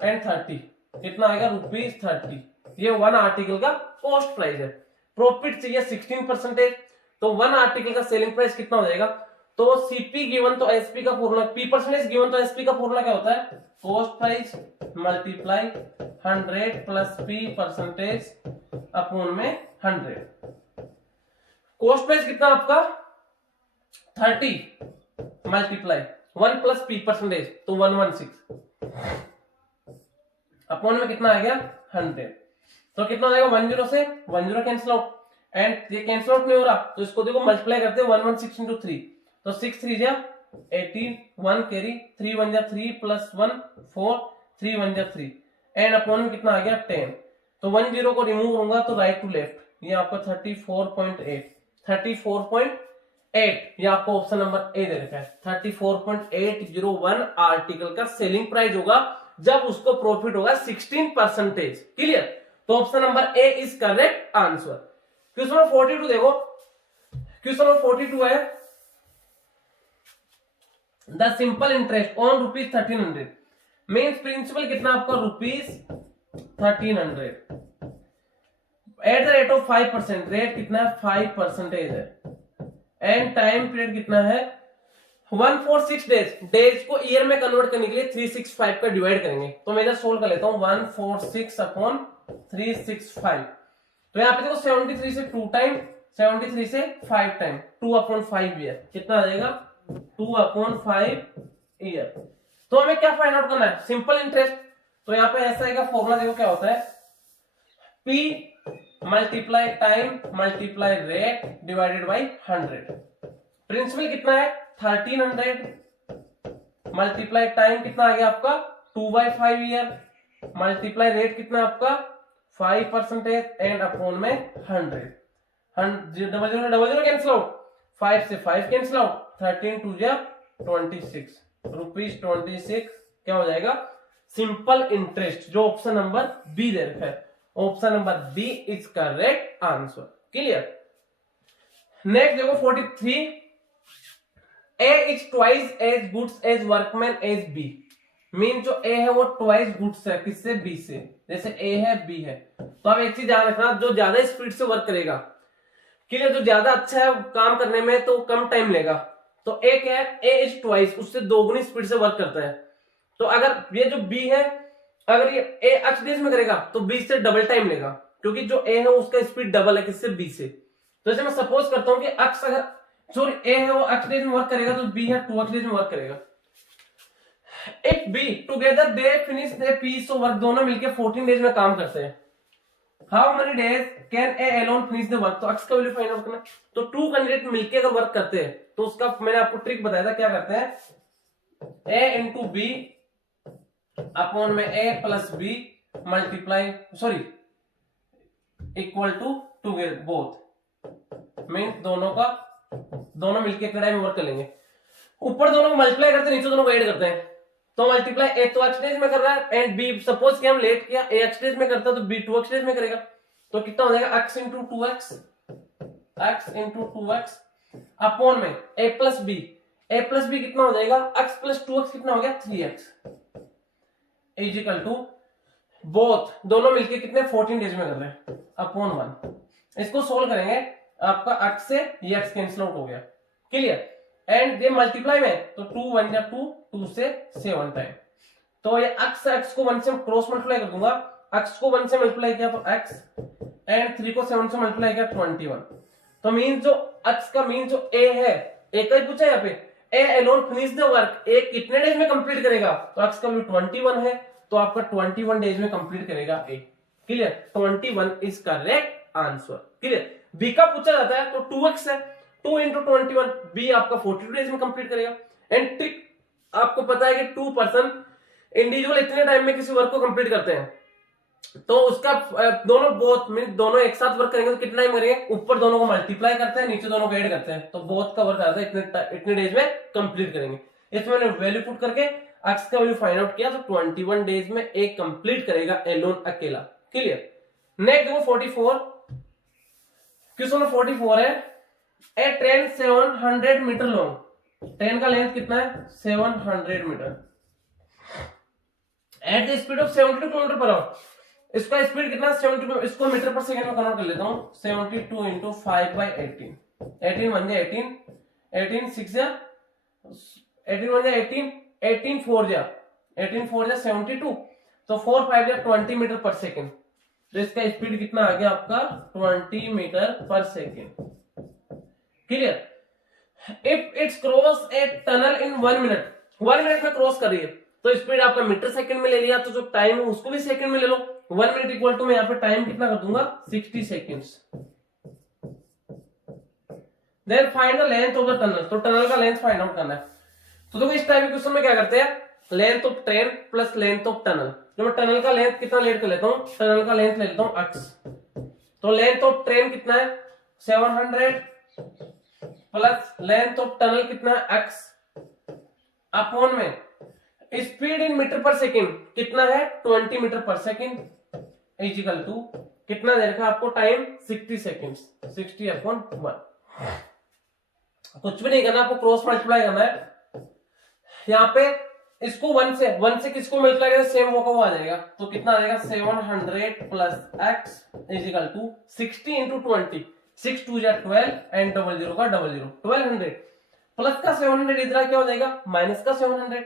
एंड 30, कितना आएगा ₹30। ये 1 आर्टिकल का कॉस्ट प्राइस है। प्रॉफिट चाहिए 16%, तो 1 आर्टिकल का सेलिंग प्राइस कितना हो जाएगा। तो सीपी गिवन तो एसपी का फॉर्मूला, पी परसेंटेज गिवन तो एसपी का फॉर्मूला क्या होता है, cost price multiply 100 plus P percentage upon में 100। कॉस्ट प्राइस कितना आपका 30 मल्टीप्लाई 1 प्लस पी परसेंटेज, तो 116 अपॉन में कितना आ गया 100। तो कितना हो जाएगा 10 से 10 कैंसिल आउट, एंड ये कैंसिल आउट नहीं हो रहा, तो इसको देखो मल्टीप्लाई करते हैं 116 into 3, तो 6 3 जा 18, 1 कैरी, 3 1 जा 3 प्लस 1 4, 3 1 जा 3 एंड अपॉन में कितना आ गया 10। तो 10 को रिमूव करूंगा तो राइट टू लेफ्ट, ये आपका 34.8 ये आपको ऑप्शन नंबर ए दे रखा है। 34.801 आर्टिकल का सेलिंग प्राइस होगा जब उसको प्रॉफिट होगा 16%। क्लियर। तो option number A is correct answer. Question number 42 देखो। क्वेश्चन नंबर 42 है the simple interest on ₹1300 means principal कितना आपका ₹1300 at the rate of 5%। Rate कितना है 5% है। एंड टाइम पीरियड कितना है 146 डेज। डेज को ईयर में कन्वर्ट करने के लिए 365 का डिवाइड करेंगे। तो मैं इधर सोल्व कर लेता हूं 146 अपॉन 365। तो यहाँ पे देखो 73 से 2 टाइम, 73 से 5 टाइम, 2 अपॉन 5 ईयर कितना आ जाएगा 2 अपॉन 5 ईयर। तो हमें क्या फाइंड आउट करना है सिंपल इंटरेस्ट। तो यहाँ पे ऐसा का फॉर्मूला देखो क्या होता है, P multiply time multiply rate divided by 100। Principal कितना है 1300 मल्टीप्लाई टाइम कितना आ गया आपका 2/5 ईयर मल्टीप्लाई रेट कितना आपका 5% एंड अपॉन में 100। डबल कैंसिल आउट, 5 से 5 कैंसिल आउट, 13 2 जा 26 ₹26 क्या हो जाएगा सिंपल इंटरेस्ट, जो ऑप्शन नंबर बी दे रखा है। Option number B is correct answer. Clear. Next देखो 43 a is twice as goods as workman as b. Mean जो ए है वो ट्वाइस गुड्स है किससे बी से, जैसे ए है बी है। तो आप एक चीज ध्यान रखना, जो ज्यादा स्पीड से वर्क करेगा, क्लियर, जो ज्यादा अच्छा है काम करने में तो कम टाइम लेगा। तो ए क्या है ए इज ट्वाइस, उससे दोगुनी स्पीड से वर्क करता है। तो अगर ये जो बी है अगर ये ए अक्ष दिशा में करेगा तो बी से डबल टाइम लेगा, क्योंकि जो ए है उसका स्पीड डबल है किससे बी से। तो जैसे मैं सपोज करता हूं कि अक्ष अगर जो ए है वो अक्ष दिशा में वर्क करेगा तो बी है 2 अक्ष दिशा में वर्क करेगा। If B together they finish the piece of work, दोनों मिलकर 14 डेज में काम करते हैं। How many days can A alone finish the work, तो अक्ष का वैल्यू फाइंड आउट करना। तो 2 कैंडिडेट मिलकर अगर वर्क करते हैं तो उसका मैंने आपको ट्रिक बताया था, क्या करते हैं ए इंटू बी अपॉन में a plus b multiply sorry equal to both mean दोनों मिलके एक लड़ाई में वर्क कर लेंगे। ऊपर दोनों को मल्टीप्लाई करते हैं, नीचे दोनों को ऐड करते हैं। तो मल्टीप्लाई ए तो एक्स डेज में कर रहा है एंड बी सपोज कि हम लेट किया ए एक्स डेज में करता है तो बी 2x डेज में करेगा। तो कितना हो जाएगा x into two x upon में a प्लस बी कितना हो जाएगा x प्लस 2x कितना हो गया 3x इजिकल टू बोथ दोनों मिलके कितने 14 डेज में कर रहे हैं अपॉन 1। इसको सोल्व करेंगे आपका x से ये x कैंसिल आउट हो गया क्लियर एंड ये मल्टीप्लाई में तो 2 1 या 2 से 7 टाइम। तो ये x को 1 से क्रॉस मल्टीप्लाई कर दूंगा, x को 1 से मल्टीप्लाई किया तो x एंड 3 को 7 से मल्टीप्लाई किया 21। तो मीन जो x का मीन जो a है a का ही पूछा यहाँ पे a alone finish the work a कितने डेज में कंप्लीट करेगा तो x का वैल्यू 21 है तो आपका 21 डेज में कंप्लीट करेगा a clear 21 is correct answer clear. b का पूछा जाता है तो 2x है 2 इंटू 21 बी आपका 42 डेज में कंप्लीट करेगा एंड ट्रिक आपको पता है कि 2 पर्सन इंडिविजुअल इतने टाइम में किसी वर्क को कंप्लीट करते हैं तो उसका दोनों एक साथ वर्क करेंगे तो कितना टाइम करेंगे ऊपर दोनों को मल्टीप्लाई करते हैं नीचे दोनों को ऐड करते हैं तो बोथ का वर्क आता है इतने डेज में कंप्लीट करेंगे। इसमें मैंने वैल्यू पुट करके एक्स का वैल्यू फाइंड आउट किया तो 21 डेज में एक कंप्लीट करेगा एलोन अकेला क्लियर। नेक्स्ट देखो 44 क्वेश्चन 44 है a train 700 metre long train का लेंथ कितना है 700 metre at the speed of 72 kilometre per hour. इसका स्पीड कितना 72 इसको मीटर पर सेकंड में कन्वर्ट कर लेता हूं 72 इंटू 5 बाई 18 1 जा 18 6 जा 18 1 जा 18 4 जा 72 तो 4 5 जा 20 मीटर पर सेकंड। तो इसका स्पीड कितना आ गया आपका 20 metre per second clear. If it's cross a tunnel in 1 minute में क्रॉस कर रही है तो स्पीड आपका मीटर सेकंड में ले लिया तो जो टाइम है उसको भी सेकंड में ले लो 1 मिनट इक्वल टू मैं यहाँ पे टाइम कितना कर दूंगा 60 seconds. Then find the length of the tunnel तो टनल का लेंथ फाइंड आउट करना है। तो देखो इस टाइप के क्वेश्चन में क्या करते हैं length of train plus length of tunnel. तो मैं टनल का लेंथ कितना लेट कर लेता हूँ टनल का लेंथ ले लेता हूँ x तो लेंथ ऑफ ट्रेन कितना है 700 प्लस लेंथ ऑफ टनल कितना है x अपॉन में speed in metre per second कितना है 20 metre per second is equal to कितना दे रखा आपको टाइम 60 सेकंड्स 60 अपॉन 1। कुछ भी नहीं करना आपको क्रॉस मल्टीप्लाई करना है यहाँ पे इसको 1 से किसको मल्टीप्लाई करें सेम वो का वो आ जाएगा तो कितना आ जाएगा 700 plus x is equal to 60 into 20 6 2 जा 12 एंड 00 का 00 1200 प्लस का 700 इधर क्या हो जाएगा माइनस का 700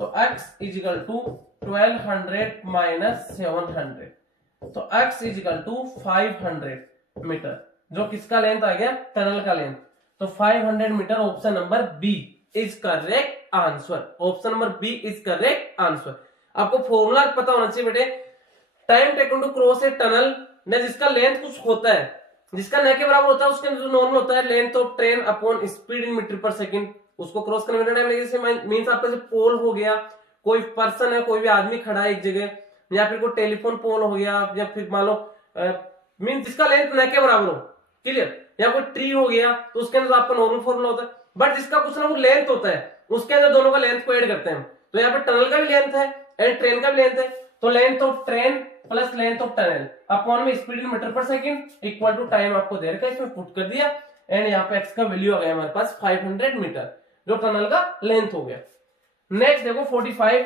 तो x इजिकल टू 1200 माइनस 700 तो x इजिकल टू 500 मीटर जो किसका लेंथ आ गया टनल का लेंथ तो 500 metre option number B is correct answer. Option number B is correct answer. आपको फॉर्मूला पता होना चाहिए बेटे time taken to cross a tunnel ने जिसका लेंथ कुछ होता है जिसका न के बराबर होता है उसके जो नॉर्मल होता है length of train upon speed in metre per second उसको क्रॉस करने में टाइम लगेगा। मींस आपका जैसे पोल हो गया कोई पर्सन है कोई भी आदमी खड़ा है एक जगह या फिर कोई टेलीफोन पोल हो गया या फिर मान लो मींस जिसका लेंथ न के बराबर हो क्लियर या कोई ट्री हो गया तो उसके अंदर आपका नॉर्मल फॉर्मूला होता है बट जिसका कुछ ना वो लेंथ होता है उसके अंदर दोनों का लेंथ को ऐड करते हैं। तो यहाँ पे टनल का भी लेंथ है एंड ट्रेन का भी लेंथ है तो length of train plus length of tunnel upon में speed in metre per second equal to time आपको दे रखा है इसमें पुट कर दिया एंड यहाँ पे x का वैल्यू आ गया हमारे पास 500 मीटर जो टनल का लेंथ हो गया। नेक्स्ट देखो 45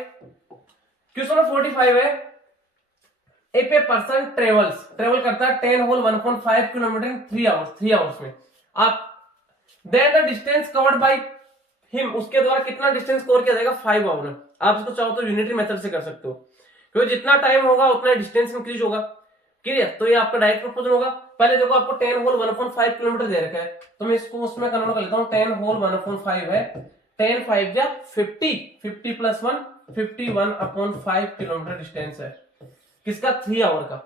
क्वेश्चन 45 है इफ ए पर्सन ट्रेवल करता है 10 होल 1.5 किलोमीटर इन 3 आवर्स में आप then the distance covered by him उसके द्वारा कितना डिस्टेंस कवर किया जाएगा 5 आवर में। आप इसको चाहो तो यूनिटरी मेथड से कर सकते हो क्योंकि जितना टाइम होगा उतना डिस्टेंस इंक्रीज होगा क्लियर। तो ये आपका डायरेक्ट प्रोपोर्शन होगा। पहले देखो आपको 10 होल 1.5 किलोमीटर दे रखा है तो मैं इसको उसमें कन्वर्ट कर लेता हूं 10 होल 1.5 है 10 5 जा 50 प्लस 1 51 अपॉन 5 किलोमीटर डिस्टेंस है किसका 3 आवर का।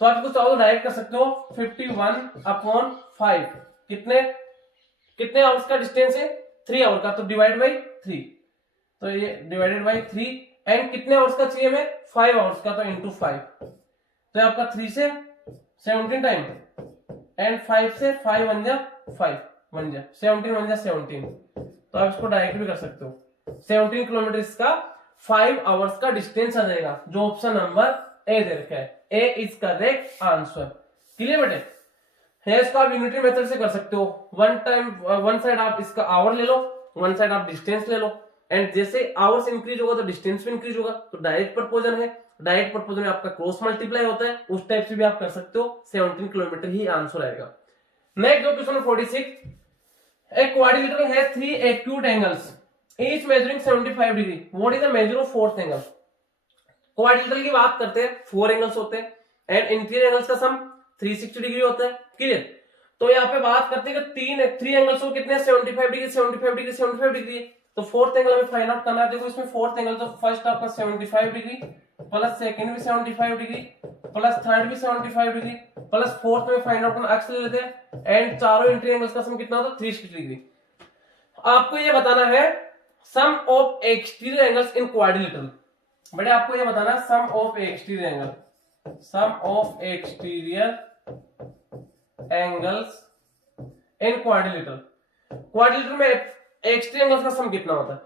तो आप इसको चाहो तो डायरेक्ट कर सकते हो 51 अपॉन 5 कितने आवर्स का डिस्टेंस है 3 आवर का तो डिवाइड बाई 3 तो ये डिवाइडेड बाई 3 एंड कितने आवर्स का चाहिए हमें 5 आवर्स का, तो इंटू 5, तो आपका 3 से 17 टाइम एंड 5 से 5 1 जा 5 1 जा 17 1 जा 17, तो आप इसको डायरेक्ट भी कर सकते हो। 17 किलोमीटर इसका 5 आवर्स का डिस्टेंस आ जाएगा, जो ऑप्शन नंबर ए दे रखा है। ए इज करेक्ट आंसर। क्लियर बेटे? है इसका आप यूनिटरी मेथड से कर सकते हो। वन साइड आप इसका आवर ले लो, वन साइड आप डिस्टेंस ले लो, एंड जैसे आवर्स इंक्रीज होगा तो डिस्टेंस भी इंक्रीज होगा, तो डायरेक्ट प्रपोजन है, डायरेक्ट प्रपोजन में आपका क्रॉस मल्टीप्लाई होता है, उस टाइप से भी आप कर सकते हो। 17 किलोमीटर ही आंसर आएगा। Next question 46, a quadrilateral has 3 acute angles each measuring 75 degree, what is the measure of fourth angle? Quadrilateral की बात करते हैं, 4 एंगल्स होते हैं एंड इंटीरियर एंगल्स का सम 360 डिग्री होता है। क्लियर? तो यहाँ पे बात करते हैं कि 3 एंगल्स को कितने 75 डिग्री 75 डिग्री 75 डिग्री है, तो फोर्थ एंगल हमें फाइंड आउट करना है। देखो इसमें फोर्थ एंगल तो फर्स्ट आपका 75 डिग्री प्लस सेकंड भी 75 डिग्री प्लस थर्ड भी 75 डिग्री प्लस फोर्थ में फाइंड आउट करना, एक्स ले लेते हैं एंड चारों इंटीरियर एंगल्स का सम कितना होता है 360 डिग्री। आपको ये बताना है sum of exterior angles in quadrilateral. बड़े आपको ये बताना sum of exterior angle, sum of exterior angles in quadrilateral. Quadrilateral में एक्सटीरियर एंगल्स का सम कितना होता है?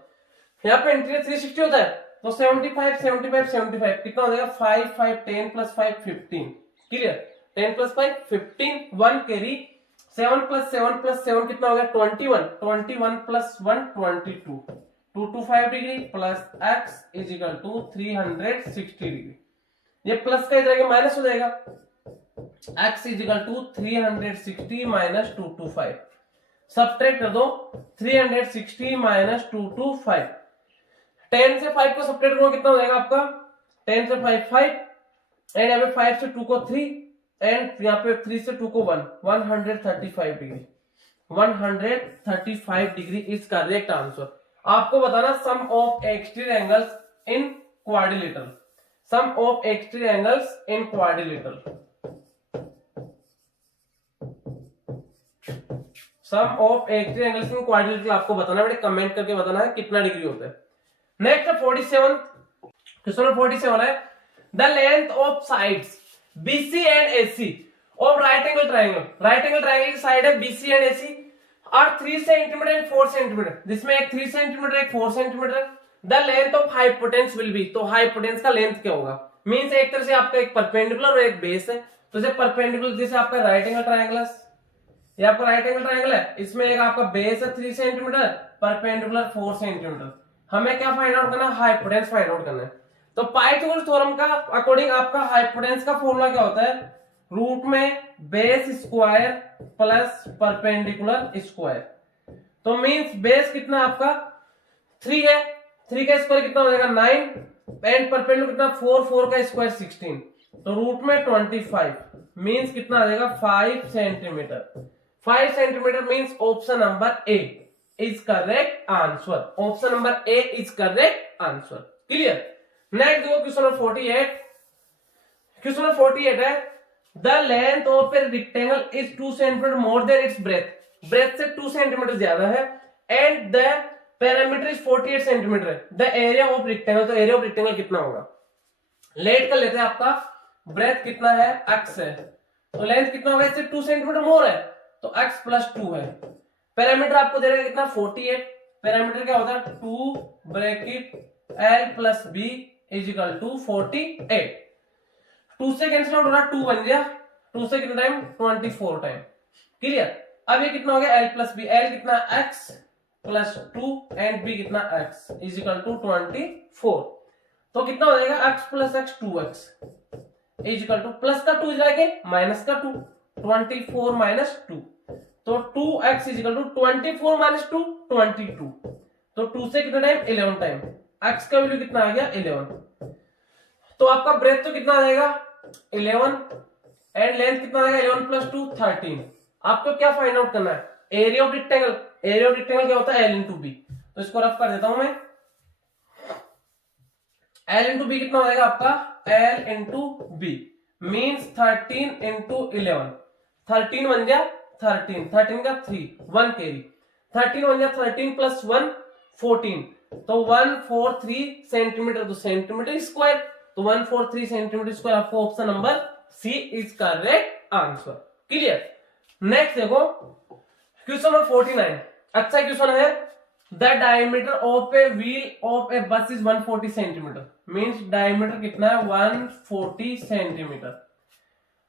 यहाँ पे इंटीरियर 360 होता है, तो 75 75 75 कितना हो जाएगा 5 5 10 plus 5 15। Clear? 10 plus 5 15, 1 carry, 7 plus 7 plus 7 कितना हो गया 21, 21 plus 1 22, 225 degree plus x is equal to 360 degree. ये प्लस का इधर माइनस हो जाएगा, x is equal to 360 minus 225, subtract कर दो 360 माइनस 225। 10 से 5 को सब्ट्रैक्ट करो कितना हो जाएगा आपका 10 से 5 5 एंड यहाँ पे 5 से 2 को 3 एंड यहाँ पे 3 से 2 को 1, 135 degree, 135 degree is correct answer. आपको बताना sum of exterior angles in quadrilateral, sum of exterior angles in quadrilateral, sum of exterior angles in quadrilateral आपको बताना है, कमेंट करके बताना है कितना डिग्री होता है। नेक्स्ट 47, क्वेश्चन 47 है the length of sides BC and AC of right angle triangle. Right angle triangle की साइड है BC and AC are 3 centimetre and 4 centimetre, जिसमें एक 3 सेंटीमीटर एक 4 centimetre. The length of hypotenuse will be, तो hypotenuse का length क्या होगा? Means एक तरह से आपका एक परपेंडिकुलर और एक बेस है, तो जैसे परपेंडिकुलर जैसे आपका राइट एंगल ट्रायंगल है, ये आपका राइट एंगल ट्रायंगल है, इसमें एक आपका बेस है 3 सेंटीमीटर, परपेंडिकुलर 4 सेंटीमीटर। हमें क्या फाइंड आउट करना है? हाइपोटेन्यूस फाइंड आउट करना है। तो पाइथागोरस थ्योरम का अकॉर्डिंग आपका हाइपोटेन्यूस का फॉर्मूला क्या होता है? रूट में base square plus perpendicular square. तो मींस बेस कितना आपका 3 है, 3 का स्क्वायर कितना हो जाएगा 9 एंड परपेंडिकुलर कितना 4, 4 का स्क्वायर 16, तो रूट में 25 मींस कितना आ जाएगा 5 centimetre. 5 centimetre means option number A is correct answer, option number A is correct answer. Clear? Next देखो क्वेश्चन 48, क्वेश्चन 48 है the length of a rectangle is 2 centimetre more than its breadth, breadth से 2 centimetre ज्यादा है and the perimeter is 48 centimetre है। The area of rectangle, तो area of rectangle कितना होगा? Late कर लेते हैं, आपका ब्रेथ कितना है x है, तो लेंथ कितना होगा इससे 2 सेंटीमीटर मोर है, तो x प्लस 2 है। पैरामीटर आपको दे रहा है कितना 48, पैरामीटर क्या होता है 2 bracket l plus b is equal to 48। 2 से कैंसिल आउट हो रहा 2 बन गया, 2 से कितना टाइम 24 टाइम। क्लियर? अब ये कितना हो गया l प्लस b, l कितना x प्लस 2 एंड b कितना x इज इक्वल टू 24, तो कितना हो जाएगा x plus x 2x is equal two plus का 2 जाएगा माइनस का 2, 24 माइनस 2, तो 2x is equal to 24 minus 2 22, तो 2 से कितना टाइम 11 टाइम, x का वैल्यू कितना आ गया 11, तो आपका ब्रेथ तो कितना आ जाएगा 11 एंड लेंथ कितना आ जाएगा 11 प्लस 2 13। आपको क्या फाइंड आउट करना है? Area of rectangle. Area of rectangle क्या होता है l इंटू बी, तो इसको रफ कर देता हूं मैं। l इंटू बी कितना हो जाएगा आपका l into B means 13 into 11, 13 बन गया 13, 13 का 3 1 कैरी, 13 बन गया 13 प्लस 1 14, तो 143 सेंटीमीटर, तो सेंटीमीटर स्क्वायर, तो 143 सेंटीमीटर स्क्वायर आपको option number C is correct answer. Clear. Next देखो क्वेश्चन नंबर 49, अच्छा क्वेश्चन है। The diameter of a wheel of a bus is 140 centimetre, means diameter कितना है 140 सेंटीमीटर।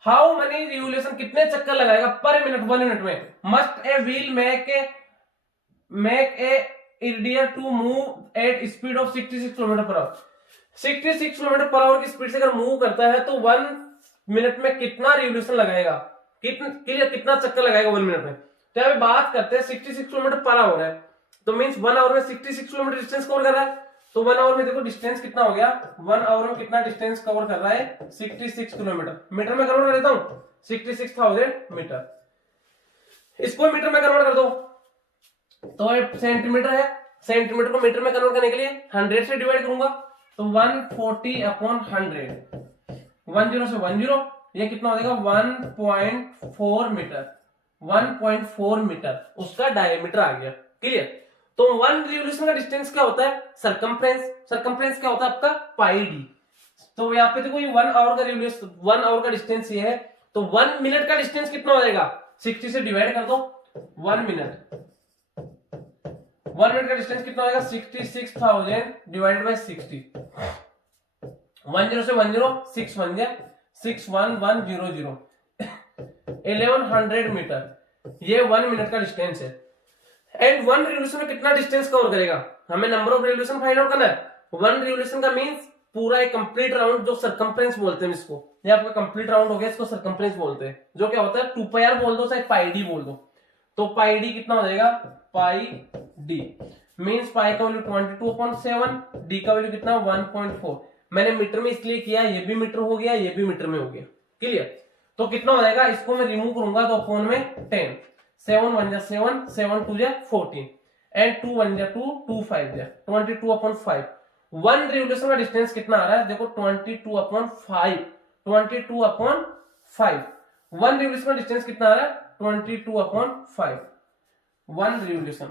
हाउ मनी रिवोल्यूशन, कितने चक्कर लगाएगा पर मिनट, 1 मिनट में। Must a wheel make a इरिडियर to move at speed of 66 kilometre per hour. 66 kilometre per hour की speed से अगर मूव करता है तो 1 मिनट में कितना रिवोल्यूशन लगाएगा, कितना चक्कर लगाएगा 1 मिनट में। तो यहाँ पे बात करते हैं 66 किलोमीटर पर आवर है, तो मीन्स 1 आवर में 66 किलोमीटर डिस्टेंस कवर कर रहा है। तो 1 आवर में देखो डिस्टेंस कितना हो गया, 1 आवर में कितना डिस्टेंस कवर कर रहा है 66 किलोमीटर। मीटर में कन्वर्ट कर देता हूं 66,000 मीटर, इसको मीटर में कन्वर्ट कर दो तो ये सेंटीमीटर है, सेंटीमीटर को मीटर में कन्वर्ट करने के लिए 100 से डिवाइड करूंगा, तो 140/100, 10 से 10, ये कितना हो जाएगा 1.4 मीटर, 1.4 मीटर उसका डायमीटर आ गया। क्लियर। तो 1 रिवोल्यूशन का डिस्टेंस क्या होता है, सरकमफ्रेंस, सरकमफ्रेंस क्या होता है आपका पाई डी। तो यहाँ पे देखो ये 1 आवर का रिवोल्यूशन, 1 आवर का डिस्टेंस ये है, तो 1 मिनट का डिस्टेंस कितना हो जाएगा, 60 से डिवाइड कर दो 1 मिनट, 1 मिनट का डिस्टेंस कितना होगा 66,000 डिवाइडेड बाय 60, 10 से 10, 6 1 जा 61100, 1100 मीटर, ये 1 मिनट का डिस्टेंस है। एंड 1 रिवोल्यूशन में कितना डिस्टेंस कवर करेगा, हमें number of revolution find out करना है। 1 रिवोल्यूशन का मींस पूरा एक कंप्लीट राउंड, जो सरकमफ्रेंस बोलते हैं इसको, ये आपका कंप्लीट राउंड हो गया, इसको सरकमफ्रेंस बोलते हैं, जो क्या होता है 2πr बोल दो चाहे पाई डी बोल दो। तो पाई डी कितना हो जाएगा, पाई डी मींस पाई का वैल्यू 22/7, डी का वैल्यू कितना 1.4। मैंने मीटर में इसलिए किया, ये भी मीटर हो गया, ये भी मीटर में हो गया। क्लियर। तो कितना हो जाएगा, इसको मैं रिमूव करूंगा तो अपॉन में 10, 7 1 जा 7, 7 2 जा 14, एंड 2 1 जा 2, 2 5 जा 22/5। 1 रिवोल्यूशन का डिस्टेंस कितना आ रहा है, देखो 22/5, 22/5। 1 रिवोल्यूशन का डिस्टेंस कितना आ रहा है 22/5। 1 रिवोल्यूशन,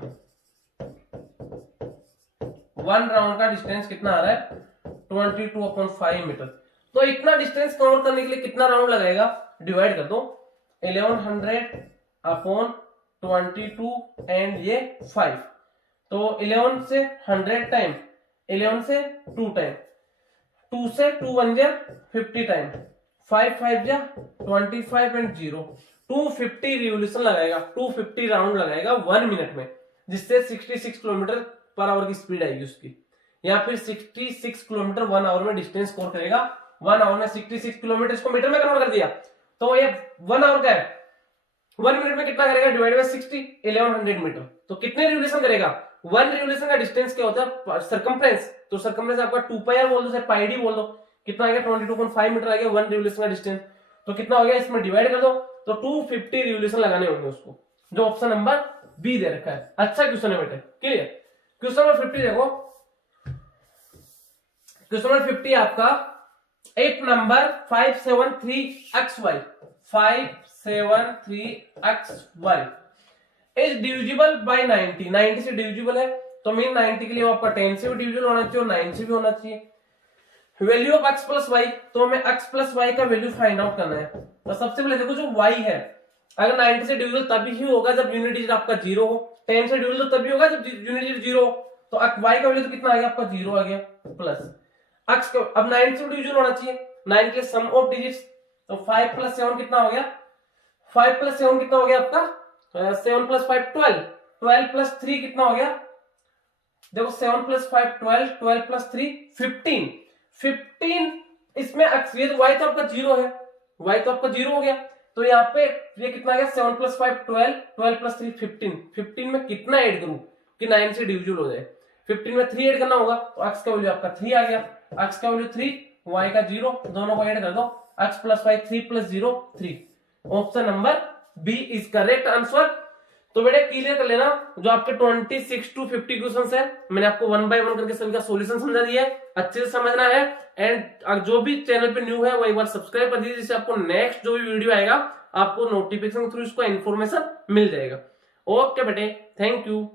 1 राउंड का डिस्टेंस कितना आ रहा है 22/5 मीटर। तो इतना डिस्टेंस कवर करने के लिए कितना राउंड लगेगा, डिवाइड कर दो 1100/22 एंड ये 5, तो 11 से 100 टाइम, 11 से 2 टाइम, 2 से 2 1 जा 50 टाइम, 5 5 जा 25 एंड 0, 250 रिवोल्यूशन लगाएगा, 250 राउंड लगाएगा 1 मिनट में, जिससे 66 किलोमीटर पर आवर की स्पीड आएगी उसकी, या फिर 66 किलोमीटर 1 आवर में डिस्टेंस कवर करेगा। 1 आवर में 66 किलोमीटर, इसको मीटर में कन्वर्ट कर दिया तो ये 1 आवर का है, 1 मिनट में कितना करेगा, डिवाइड बाय 60, 1100 मीटर। तो कितने रिवोल्यूशन करेगा, 1 रिवोल्यूशन का डिस्टेंस क्या होता है सरकमफ्रेंस, तो सरकमफ्रेंस आपका 2πr बोल दो चाहे पाई डी बोल दो, कितना आ गया 22.5 मीटर आ गया 1 रिवोल्यूशन का डिस्टेंस। तो कितना हो गया, इसमें डिवाइड कर दो तो 250 रिवोल्यूशन लगाने होंगे उसको, जो ऑप्शन नंबर बी दे रखा है। अच्छा क्वेश्चन है बेटे। क्लियर। क्वेश्चन नंबर 50 देखो, क्वेश्चन नंबर 50 आपका एक number 573xy, 573xy is divisible by 90, 90 से डिविजिबल है, तो मीन 90 के लिए आपका 10 से भी डिविजिबल होना चाहिए और 9 से भी होना चाहिए। Value of x plus Y, तो हमें x प्लस वाई का वैल्यू फाइंड आउट करना है। तो सबसे पहले देखो जो y है, अगर 90 से डिविजिबल तभी ही होगा जब यूनिट डिजिट आपका 0 हो, 10 से डिविजिबल तभी होगा जब यूनिट डिजिट 0 हो, तो y का वैल्यू तो कितना आ गया आपका 0 आ गया, प्लस x का अब 9 से डिविजिबल होना चाहिए, 9 के सम ऑफ डिजिट्स, तो 5 प्लस 7 कितना हो गया, 5 प्लस 7 कितना हो गया आपका 7 प्लस 5 12, 12 प्लस 3 कितना हो गया, देखो 7 प्लस 5 12, 12 प्लस 3 15, 15 इसमें ये तो y तो आपका 0 है, y तो आपका 0 हो गया, तो यहाँ पे ये कितना आ गया 7 प्लस 5 12, 12 प्लस 3 15, 15 में कितना ऐड करूं कि 9 से डिविजिबल हो जाए, 15 में 3 ऐड करना होगा, तो x का वैल्यू आपका 3 आ गया, x का वैल्यू 3, y का 0, दोनों को ऐड कर दो, x plus y 3 plus 0 3, option number B is correct answer. तो बेटे क्लियर कर लेना, जो आपके 26 to 50 क्वेश्चंस है, मैंने आपको 1 by 1 करके सभी का सॉल्यूशन समझा दिया है, अच्छे से समझना है। एंड जो भी चैनल पे न्यू है वो एक बार सब्सक्राइब कर दीजिए, जिससे आपको नेक्स्ट जो भी वीडियो आएगा आपको नोटिफिकेशन थ्रू इसका इन्फॉर्मेशन मिल जाएगा। ओके बेटे, थैंक यू।